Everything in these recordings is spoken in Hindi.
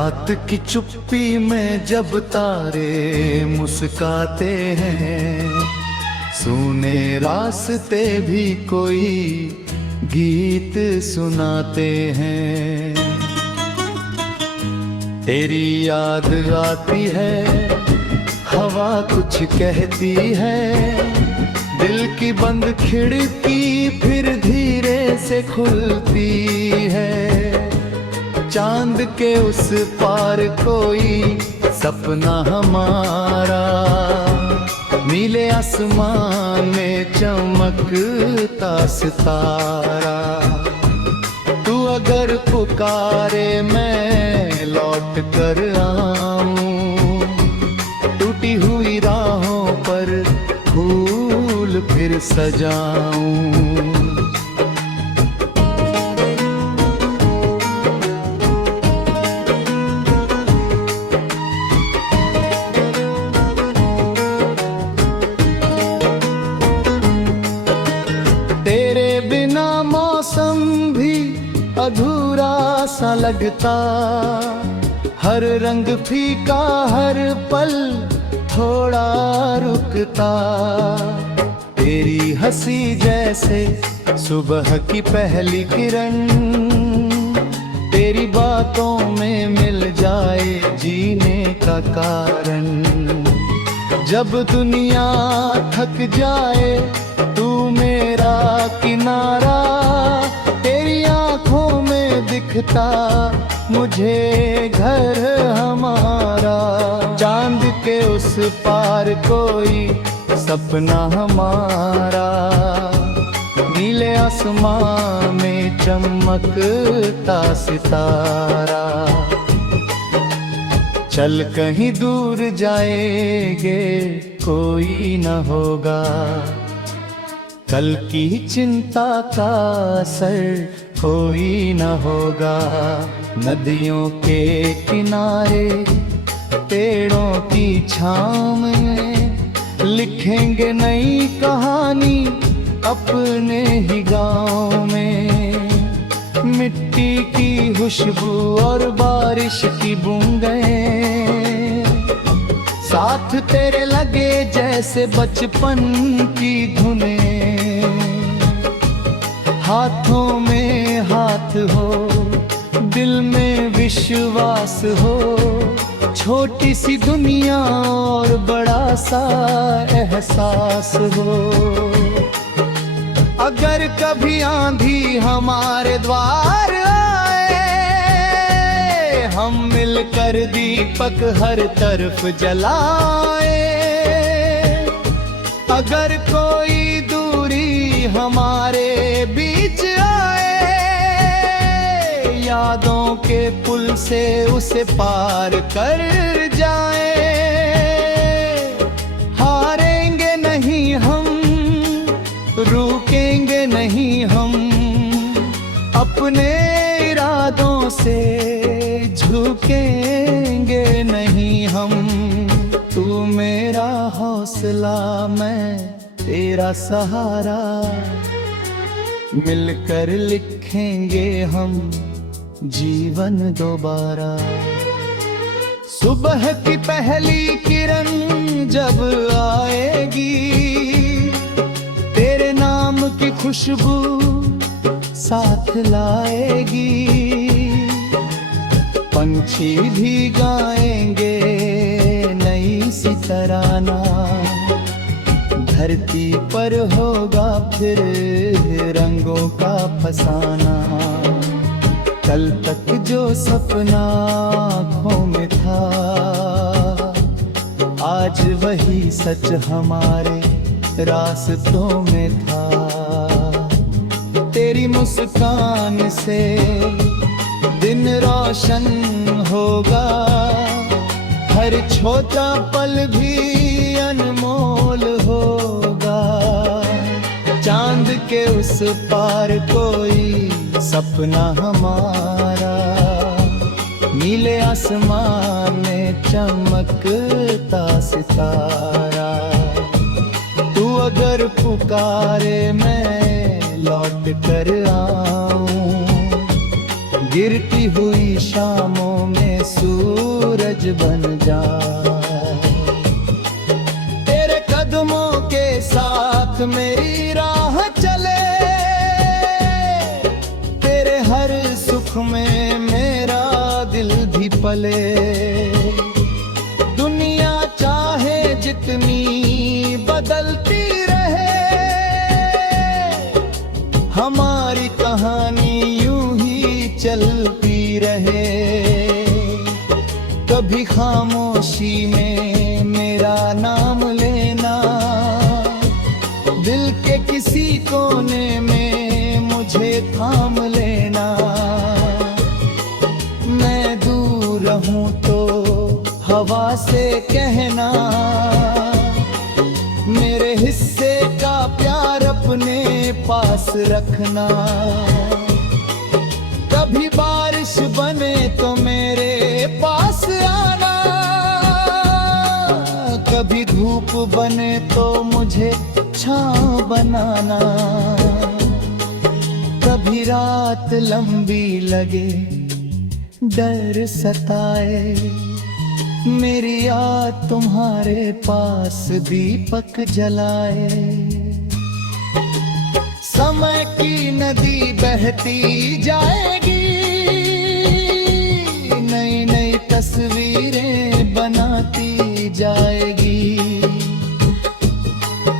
रात की चुप्पी में जब तारे मुस्काते हैं, सुने रास्ते भी कोई गीत सुनाते हैं। तेरी याद आती है, हवा कुछ कहती है, दिल की बंद खिड़की फिर धीरे से खुलती है। चांद के उस पार कोई सपना हमारा, नीले आसमान में चमकता सितारा। तू अगर पुकारे मैं लौट कर आऊं, टूटी हुई राहों पर फूल फिर सजाऊं। तेरे बिना मौसम भी अधूरा सा लगता, हर रंग फीका, हर पल थोड़ा रुकता। तेरी हंसी जैसे सुबह की पहली किरण, तेरी बातों में मिल जाए जीने का कारण। जब दुनिया थक जाए तू मेरा किनारा, तेरी आंखों में दिखता मुझे घर हमारा। चांद के उस पार कोई सपना हमारा, नीले आसमां में चमकता सितारा। चल कहीं दूर जाएंगे कोई न होगा, कल की चिंता का असर कोई न होगा। नदियों के किनारे पेड़ों की छाँव में लिखेंगे नई कहानी अपने ही गाँव में। मिट्टी की खुशबू और बारिश की बूंदें साथ तेरे लगे जैसे बचपन की धुनें। हाथों में हाथ हो, दिल में विश्वास हो, छोटी सी दुनिया और बड़ा सा एहसास हो। अगर कभी आंधी हमारे द्वार आए, हम मिलकर दीपक हर तरफ जलाए। अगर कोई दूरी हमारे बीच आए, यादों के पुल से उसे पार कर जाए। हारेंगे नहीं हम, रुकेंगे नहीं हम, अपने इरादों से झुकेंगे नहीं हम। तू मेरा हौसला, मैं तेरा सहारा, मिलकर लिखेंगे हम जीवन दोबारा। सुबह की पहली किरण जब आएगी, तेरे नाम की खुशबू साथ लाएगी। पंछी भी गाएंगे नई सी तराना, धरती पर होगा फिर रंगों का फसाना। कल तक जो सपना आँखों में था, आज वही सच हमारे रास्तों में था। तेरी मुस्कान से दिन रोशन होगा, हर छोटा पल भी अनमोल होगा। चांद के उस पार कोई सपना हमारा, नीले आसमान में चमकता सितारा। तू अगर पुकारे मैं लौट कर आऊं, गिरती हुई शामों में में सूरज बन जाए। तेरे कदमों के साथ मेरी राह चले, तेरे हर सुख में मेरा दिल भी पले। दुनिया चाहे जितनी बदलती रहे, हमारी कहानी यूं ही चलती रहे। कभी खामोशी में मेरा नाम लेना, दिल के किसी कोने में मुझे थाम लेना। मैं दूर रहूं तो हवा से कहना, मेरे हिस्से का प्यार अपने पास रखना। कभी बारिश बने तो मेरे पास आना, कभी धूप बने तो मुझे छांव बनाना। कभी रात लंबी लगे, डर सताए, मेरी याद तुम्हारे पास दीपक जलाए। समय की नदी बहती जाएगी, नई नई तस्वीरें बनाती जाएगी।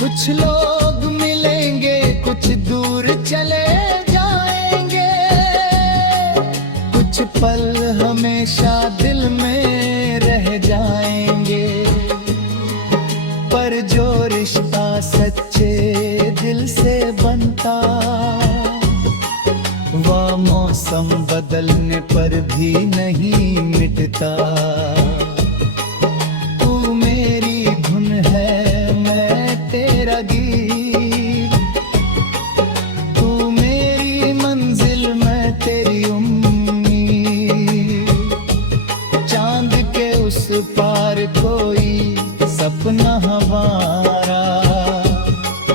कुछ लोग मिलेंगे, कुछ दूर चले जाएंगे, कुछ पल हमेशा दिल में रह जाएंगे। पर जो रिश्ता सच्चे दिल से बनता, वह मौसम बदलने पर भी नहीं मिटता। तू मेरी धुन है, मैं तेरा गीत, तू मेरी मंजिल, मैं तेरी उम्मीद। चांद के उस पार कोई सपना हमारा,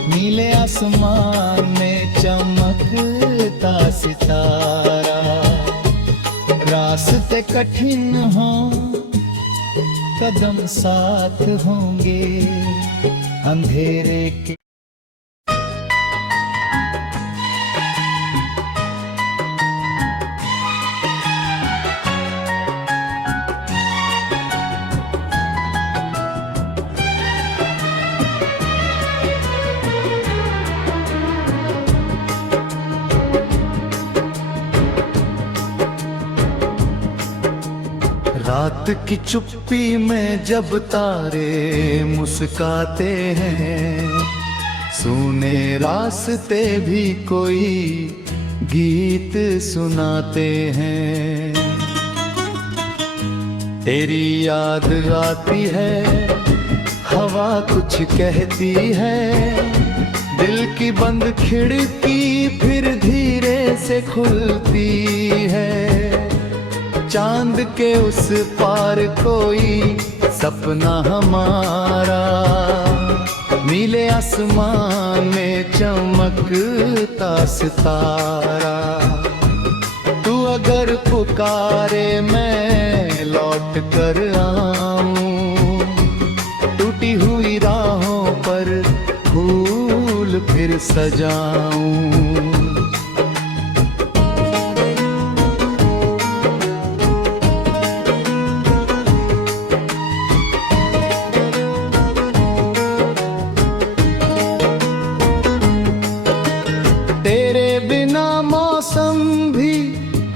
नीले आसमान में चमकता सितारा। रास्ते कठिन हों, कदम साथ होंगे, अंधेरे के रात की चुप्पी में जब तारे मुस्काते हैं, सुने रास्ते भी कोई गीत सुनाते हैं। तेरी याद आती है, हवा कुछ कहती है, दिल की बंद खिड़की फिर धीरे से खुलती है। चांद के उस पार कोई सपना हमारा, नीले आसमान में चमकता सितारा। तू अगर पुकारे मैं लौट कर आऊं, टूटी हुई राहों पर फूल फिर सजाऊं।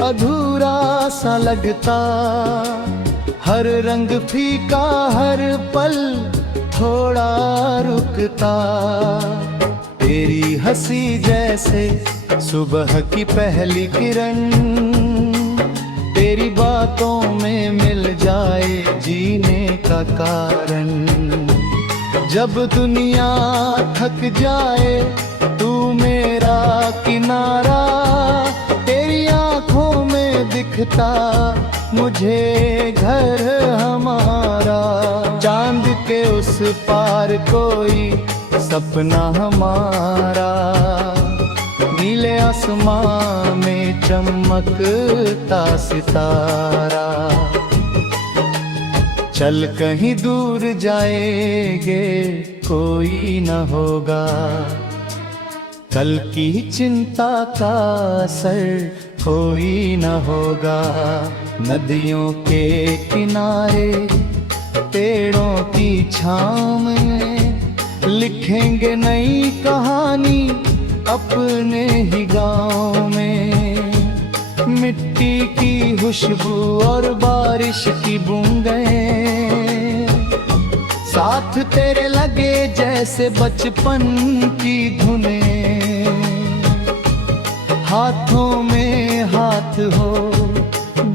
अधूरा सा लगता, हर रंग फीका, हर पल थोड़ा रुकता। तेरी हंसी जैसे सुबह की पहली किरण, तेरी बातों में मिल जाए जीने का कारण। जब दुनिया थक जाए तू मेरा किनारा, तेरी आंखों में दिखता मुझे घर हमारा। चांद के उस पार कोई सपना हमारा, नीले आसमां में चमकता सितारा। चल कहीं दूर जाएंगे, कोई न होगा। कल की चिंता का असर कोई न होगा। नदियों के किनारे पेड़ों की छाँव में लिखेंगे नई कहानी अपने ही गाँव में। मिट्टी की खुशबू और बारिश की बूंदें साथ तेरे लगे जैसे बचपन की धुनें। हाथों में हाथ हो,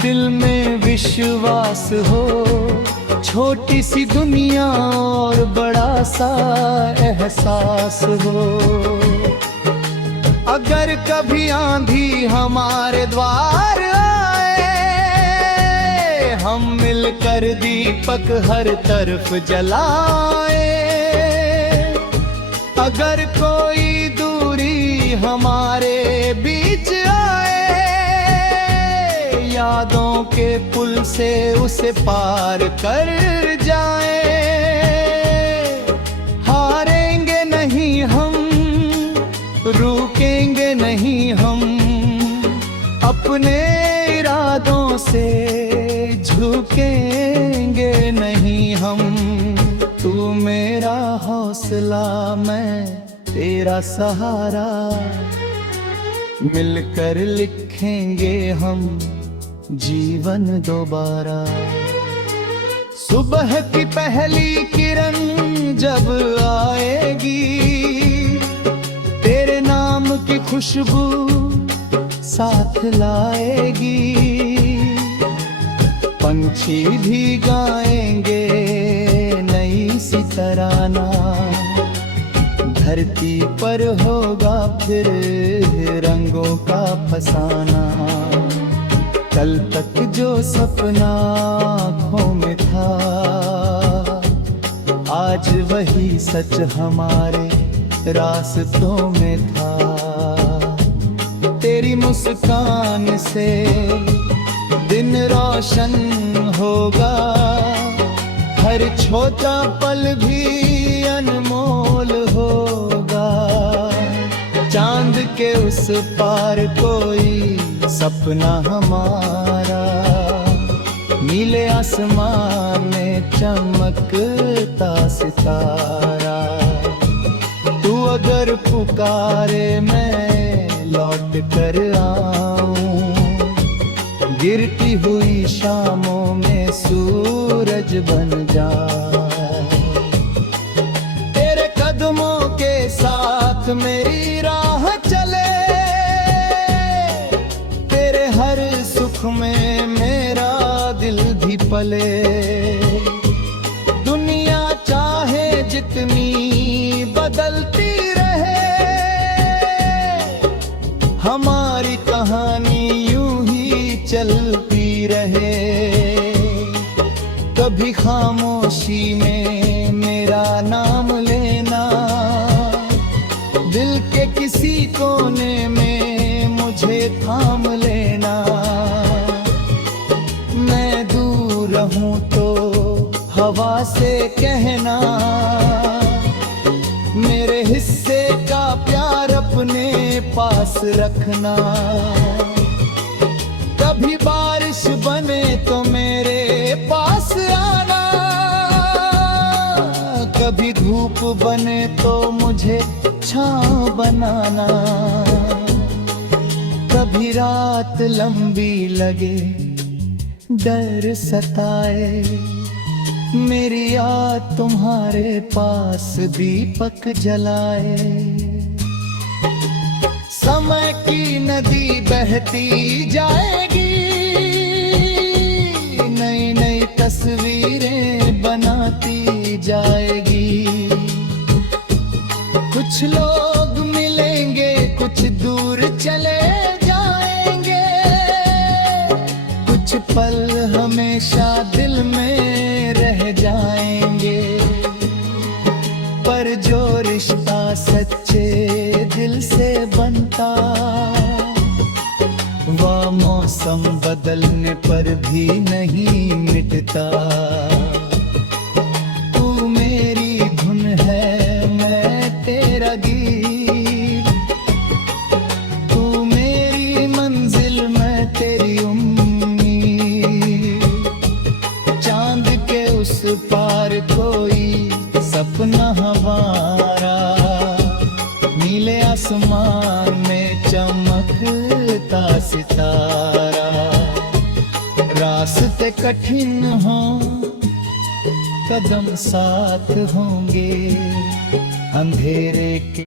दिल में विश्वास हो, छोटी सी दुनिया और बड़ा सा एहसास हो। अगर कभी आंधी हमारे द्वार आए, हम मिलकर दीपक हर तरफ जलाए। अगर कोई दूरी हमारे बीच आए, यादों के पुल से उसे पार कर जाए। हारेंगे नहीं हम, रुकेंगे नहीं हम, अपने इरादों से झुकेंगे नहीं हम। तू मेरा हौसला, मैं तेरा सहारा, मिलकर लिखेंगे हम जीवन दोबारा। सुबह की पहली किरण जब आएगी, तेरे नाम की खुशबू साथ लाएगी। पंछी भी गाएंगे नई सी तराना, धरती पर होगा फिर रंगों का फसाना। कल तक जो सपना आँखों में था, आज वही सच हमारे रास्तों में था। तेरी मुस्कान से दिन रोशन होगा, हर छोटा पल भी अनमोल होगा। चांद के उस पार कोई सपना हमारा, नीले आसमान में चमकता सितारा। तू अगर पुकारे मैं लौट कर आऊं, गिरती हुई शामों में सूरज बन जाए। तेरे कदमों के साथ मेरी राह चले, तेरे हर सुख में मेरा दिल भी पले। दुनिया चाहे जितनी बदलती रहे, हमारी कहानी यूं ही चलती रहे। कभी खामोशी में मेरा नाम लेना, दिल के किसी कोने में मुझे थाम लेना। मैं दूर रहूं तो हवा से कहना, मेरे हिस्से का प्यार अपने पास रखना। कभी बारिश बने तो मेरे पास आना, कभी धूप बने तो मुझे छांव बनाना। कभी रात लंबी लगे, डर सताए, मेरी याद तुम्हारे पास दीपक जलाए। समय की नदी बहती जाएगी, नई नई तस्वीरें बनाती जाएगी। कुछ लोग मिलेंगे, कुछ दूर चले जाएंगे, कुछ पल हमेशा दिल में रह जाएंगे। पर जो रिश्ता सच्चे दिल से बनता, वह मौसम बदलने पर भी नहीं मिटता। आसमान में चमकता सितारा। रास्ते कठिन हों कदम साथ होंगे, अंधेरे के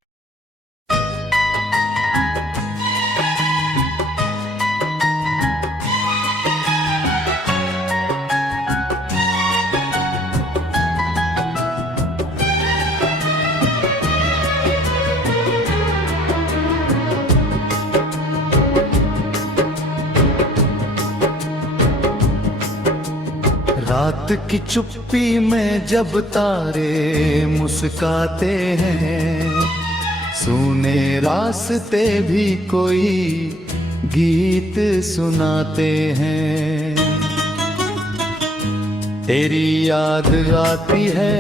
रात की चुप्पी में जब तारे मुस्काते हैं, सुने रास्ते भी कोई गीत सुनाते हैं। तेरी याद आती है,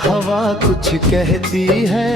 हवा कुछ कहती है,